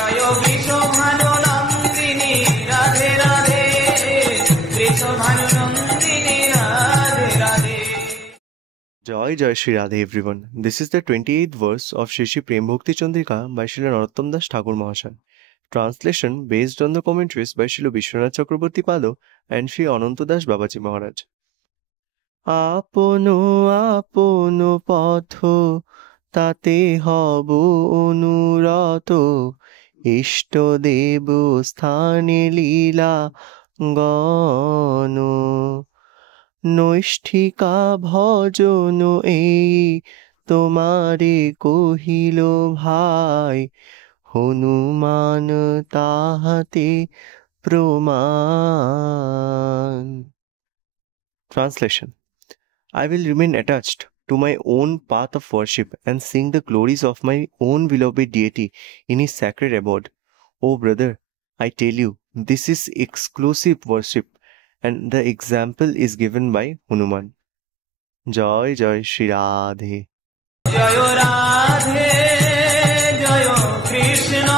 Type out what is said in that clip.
Joy Vrishabhanu Nandini Radhe Radhe, Vrishabhanu Nandini Radhe Radhe. Joy Joy Shri Radhe everyone. This is the 28th verse of Shri Shri Prem Bhakti Chandrika by Srila Narottam Das Thakur Mahasaya. Translation based on the commentaries by Srila Vishwanath Chakraborty Pado and Sri Ananta Das Babaji Maharaj. আপনো আপনো পথ তাতে হব অনুরত, ইষ্ট দেব স্থানে লীলা গণ, নৈষ্ঠিকা ভজন এই তোমারে কহিল ভাই, হনুমান তাহাতে প্রমাণ। Translation: I will remain attached to my own path of worship and sing the glories of my own beloved deity in his sacred abode. Oh brother, I tell you, this is exclusive worship, and the example is given by Hanuman. Joy Joy Shri Radhe. Joy Radhe Joy Krishna